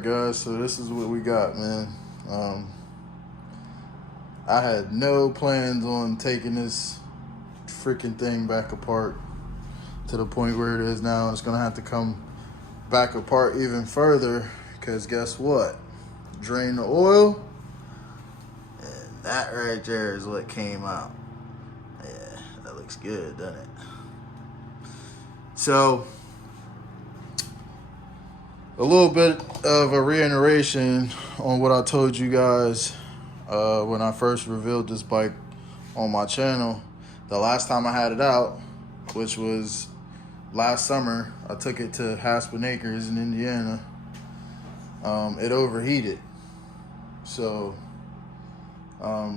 right, guys, so this is what we got, man. I had no plans on taking this freaking thing back apart to the point where it is now. It's gonna have to come back apart even further, because guess what? Drain the oil, and that right there is what came out. Yeah, that looks good, doesn't it? So, a little bit of a reiteration on what I told you guys when I first revealed this bike on my channel. The last time I had it out, which was last summer, I took it to Haspin Acres in Indiana. It overheated. So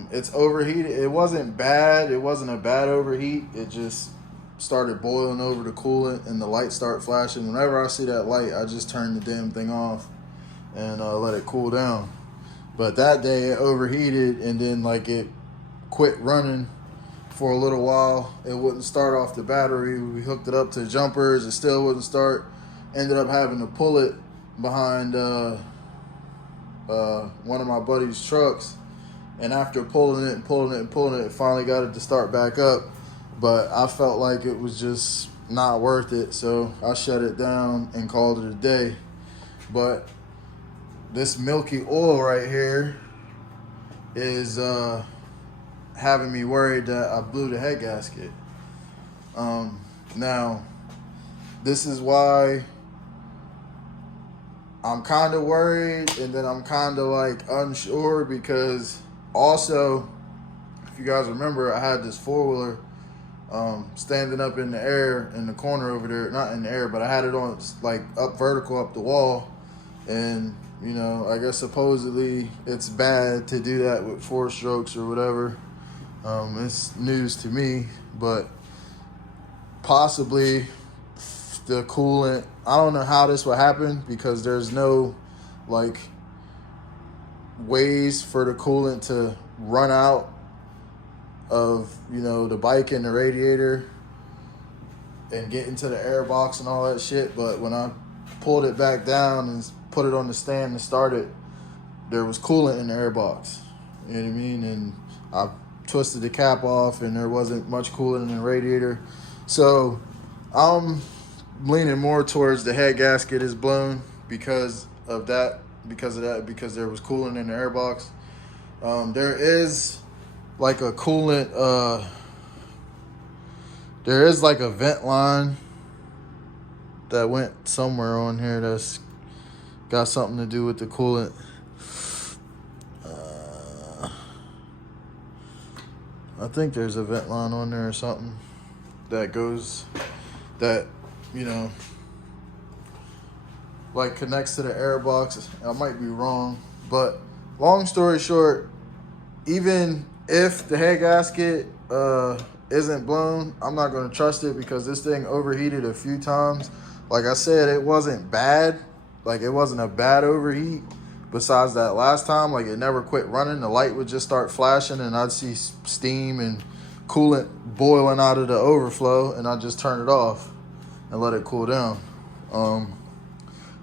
it's overheated. It wasn't bad. It wasn't a bad overheat. It just started boiling over the coolant and the lights start flashing. Whenever I see that light, I just turn the damn thing off and let it cool down. But that day it overheated, and then like it quit running for a little while. It wouldn't start off the battery. We hooked it up to jumpers. It still wouldn't start. Ended up having to pull it behind one of my buddy's trucks. And after pulling it, it finally got it to start back up. But I felt like it was just not worth it, so I shut it down and called it a day. But this milky oil right here is having me worried that I blew the head gasket. Now, this is why I'm kind of worried, and then I'm kind of like unsure, because also, if you guys remember, I had this four-wheeler standing up in the air in the corner over there. Not in the air, but I had it on like up vertical up the wall. And, you know, I guess supposedly it's bad to do that with four strokes or whatever. It's news to me, but possibly the coolant, I don't know how this would happen, because there's no like ways for the coolant to run out of, you know, the bike and the radiator and get into the air box and all that shit. But when I pulled it back down and put it on the stand and started, there was coolant in the air box. You know what I mean? And I twisted the cap off, and there wasn't much coolant in the radiator. So I'm leaning more towards the head gasket is blown because there was coolant in the air box. There is like a coolant, there is like a vent line that went somewhere on here that's got something to do with the coolant. I think there's a vent line on there or something that you know, like connects to the air box. I might be wrong, but long story short, even if the head gasket isn't blown, I'm not going to trust it, because this thing overheated a few times. Like I said, it wasn't bad. Like, it wasn't a bad overheat. Besides that last time, like, it never quit running. The light would just start flashing, and I'd see steam and coolant boiling out of the overflow, and I'd just turn it off and let it cool down.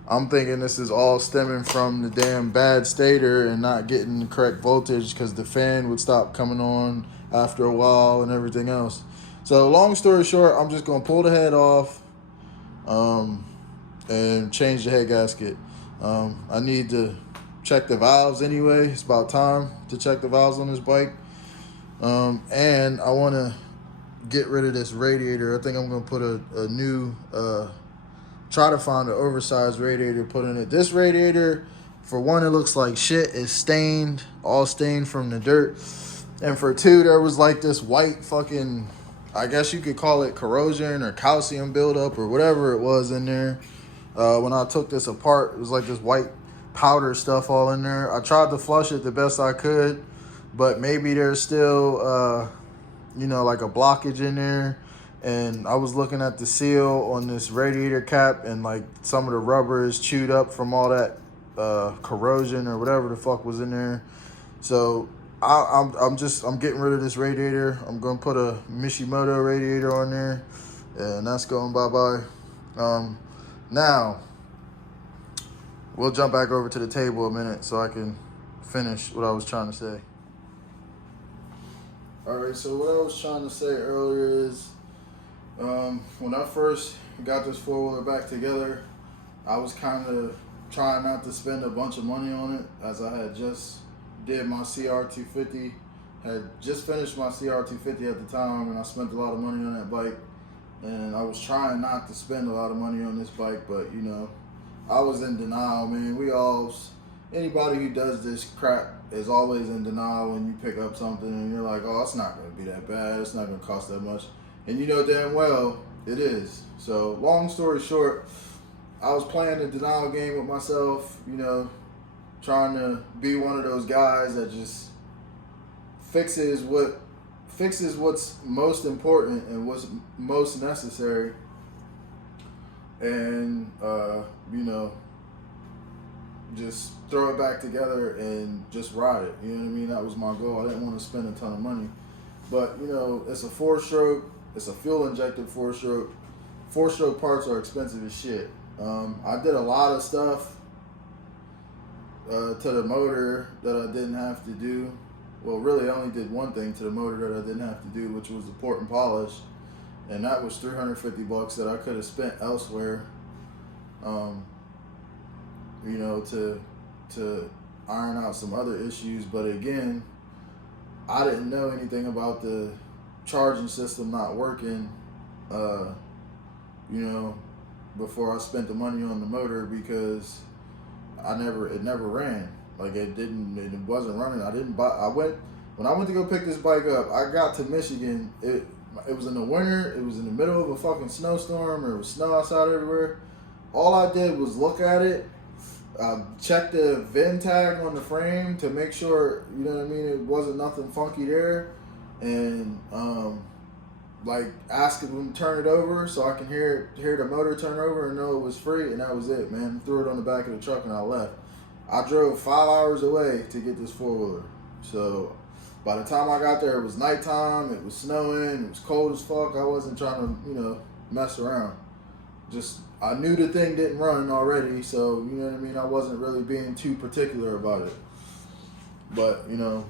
I'm thinking this is all stemming from the damn bad stator and not getting the correct voltage, because the fan would stop coming on after a while and everything else. So long story short, I'm just going to pull the head off and change the head gasket. I need to check the valves anyway. It's about time to check the valves on this bike. And I want to get rid of this radiator. I think I'm going to put a new... try to find an oversized radiator, put in it. This radiator, for one, it looks like shit. It's stained, all stained from the dirt. And for two, there was like this white fucking, I guess you could call it corrosion or calcium buildup or whatever it was in there. When I took this apart, it was like this white powder stuff all in there. I tried to flush it the best I could, but maybe there's still, you know, like a blockage in there. And I was looking at the seal on this radiator cap, and like some of the rubber is chewed up from all that corrosion or whatever the fuck was in there. So I'm getting rid of this radiator. I'm gonna put a Mishimoto radiator on there, and that's going bye-bye. Now, we'll jump back over to the table a minute so I can finish what I was trying to say. All right, so what I was trying to say earlier is when I first got this four-wheeler back together, I was kind of trying not to spend a bunch of money on it, as I had just did my CR250, had just finished my CR250 at the time, and I spent a lot of money on that bike. And I was trying not to spend a lot of money on this bike, but you know, I was in denial, man. Anybody who does this crap is always in denial when you pick up something and you're like, oh, it's not going to be that bad. It's not going to cost that much. And you know damn well it is. So long story short, I was playing the denial game with myself, you know, trying to be one of those guys that just fixes what's most important and what's most necessary, and you know, just throw it back together and just ride it. You know what I mean? That was my goal. I didn't want to spend a ton of money, but you know, it's a 4-stroke. It's a fuel injected 4-stroke. 4-stroke parts are expensive as shit. I did a lot of stuff to the motor that I didn't have to do. Well, really, I only did one thing to the motor that I didn't have to do, which was the port and polish, and that was $350 that I could have spent elsewhere. You know, to iron out some other issues. But again, I didn't know anything about the charging system not working, you know, before I spent the money on the motor, because it never ran. Like it wasn't running. When I went to go pick this bike up, I got to Michigan. It was in the winter. It was in the middle of a fucking snowstorm. There was snow outside everywhere. All I did was look at it, check the VIN tag on the frame to make sure, you know what I mean, it wasn't nothing funky there, and like ask them to turn it over so I can hear the motor turn over and know it was free, and that was it, man. Threw it on the back of the truck and I left. I drove 5 hours away to get this four-wheeler. So by the time I got there, it was nighttime, it was snowing, it was cold as fuck. I wasn't trying to, you know, mess around. Just, I knew the thing didn't run already, so, you know what I mean? I wasn't really being too particular about it. But, you know,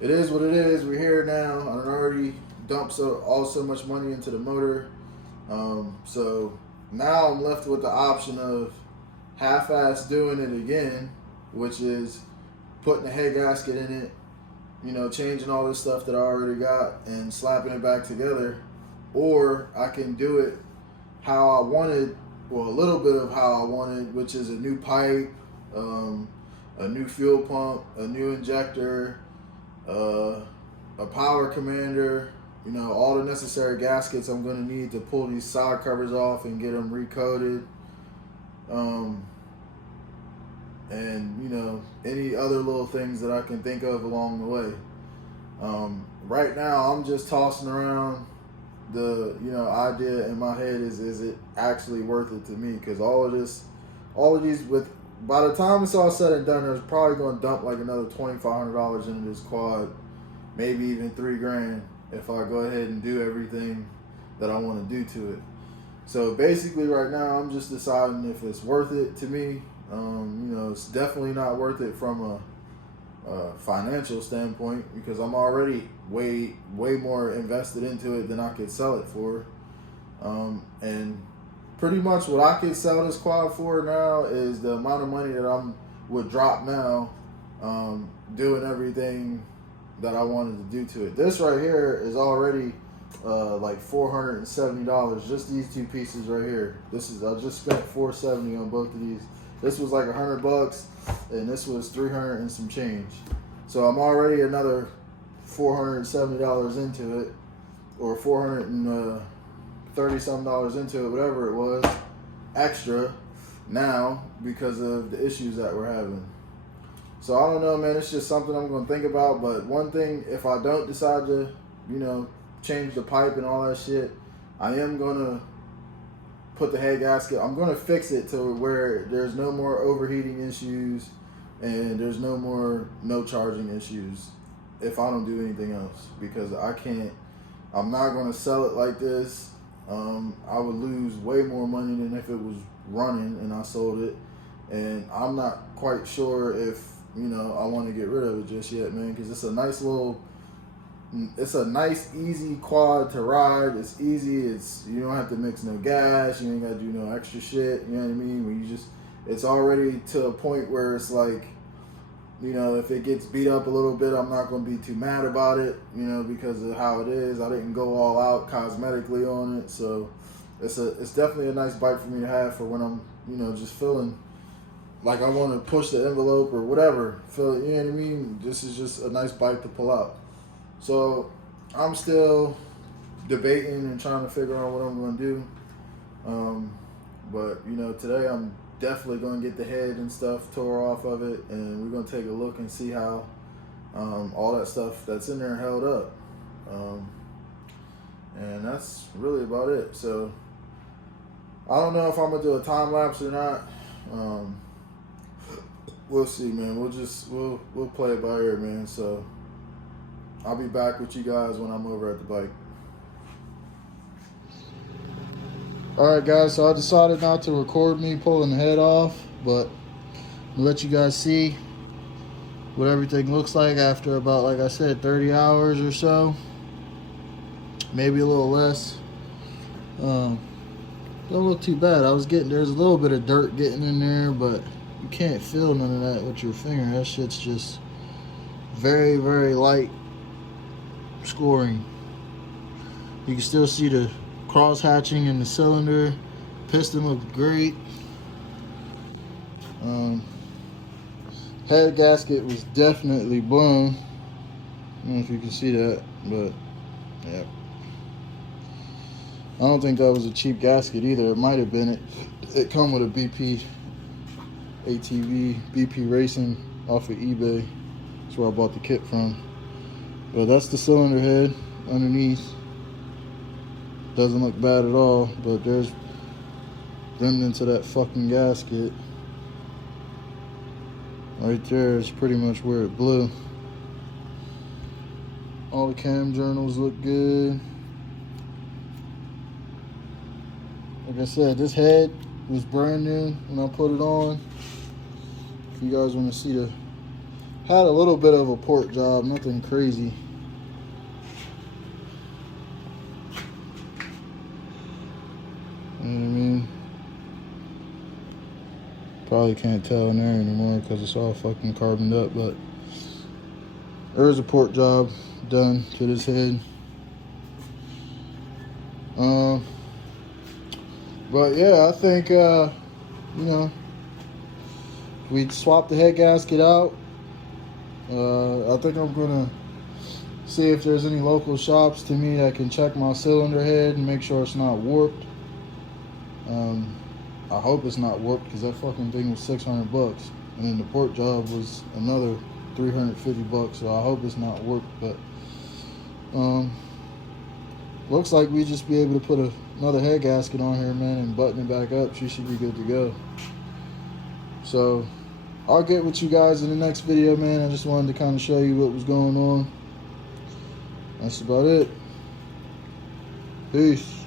it is what it is. We're here now. I already dumped so much money into the motor. So now I'm left with the option of half-ass doing it again, which is putting a head gasket in it, you know, changing all this stuff that I already got and slapping it back together. Or I can do it how I wanted, well, a little bit of how I wanted, which is a new pipe, a new fuel pump, a new injector, a power commander, you know, all the necessary gaskets I'm going to need to pull these side covers off and get them recoated. And, you know, any other little things that I can think of along the way. Right now, I'm just tossing around the, you know, idea in my head is it actually worth it to me? Because all of these, by the time it's all said and done, there's probably going to dump like another $2,500 into this quad, maybe even $3,000 if I go ahead and do everything that I want to do to it. So basically right now, I'm just deciding if it's worth it to me. You know, it's definitely not worth it from a financial standpoint, because I'm already way more invested into it than I could sell it for. And pretty much what I could sell this quad for now is the amount of money that would drop now, doing everything that I wanted to do to it. This right here is already like $470, just these two pieces right here. I just spent $470 on both of these. This was like $100, and this was $300 and some change. So I'm already another $470 into it, or $430 something into it, whatever it was, extra now because of the issues that we're having. So I don't know, man. It's just something I'm going to think about. But one thing, if I don't decide to, you know, change the pipe and all that shit, I am going to put the head gasket. I'm going to fix it to where there's no more overheating issues and there's no charging issues if I don't do anything else, because I'm not going to sell it like this. I would lose way more money than if it was running and I sold it. and I'm not quite sure if, you know, I want to get rid of it just yet, man, because it's a nice easy quad to ride. It's easy. You don't have to mix no gas. You ain't got to do no extra shit. You know what I mean? When it's already to a point where it's like, you know, if it gets beat up a little bit, I'm not going to be too mad about it, you know, because of how it is. I didn't go all out cosmetically on it, so it's definitely a nice bike for me to have for when I'm, you know, just feeling like I want to push the envelope or whatever. You know what I mean? This is just a nice bike to pull out. So I'm still debating and trying to figure out what I'm going to do. But, you know, today I'm definitely going to get the head and stuff tore off of it, and we're going to take a look and see how all that stuff that's in there held up. And that's really about it. So I don't know if I'm going to do a time lapse or not. We'll see, man. We'll play it by ear, man. So I'll be back with you guys when I'm over at the bike. Alright guys, so I decided not to record me pulling the head off, but I'll let you guys see what everything looks like after about, like I said, 30 hours or so. Maybe a little less. Don't look too bad. There's a little bit of dirt getting in there, but you can't feel none of that with your finger. That shit's just very, very light scoring. You can still see the cross hatching in the cylinder. Piston looks great. Head gasket was definitely blown. I don't know if you can see that, but yeah. I don't think that was a cheap gasket either. It might have been. It come with a BP ATV, BP Racing off of eBay. That's where I bought the kit from. But that's the cylinder head underneath. Doesn't look bad at all, but there's remnants of that fucking gasket. Right there is pretty much where it blew. All the cam journals look good. Like I said, this head was brand new when I put it on. If you guys want to see had a little bit of a port job, nothing crazy. You know what I mean? Probably can't tell in there anymore because it's all fucking carboned up, but there is a port job done to this head. But yeah, I think, you know, we swapped the head gasket out. I think I'm gonna see if there's any local shops to me that can check my cylinder head and make sure it's not warped. I hope it's not warped because that fucking thing was $600, and then the port job was another $350. So I hope it's not warped, but looks like we just be able to put another head gasket on here, man, and button it back up. She should be good to go. So I'll get with you guys in the next video, man. I just wanted to kind of show you what was going on. That's about it. Peace.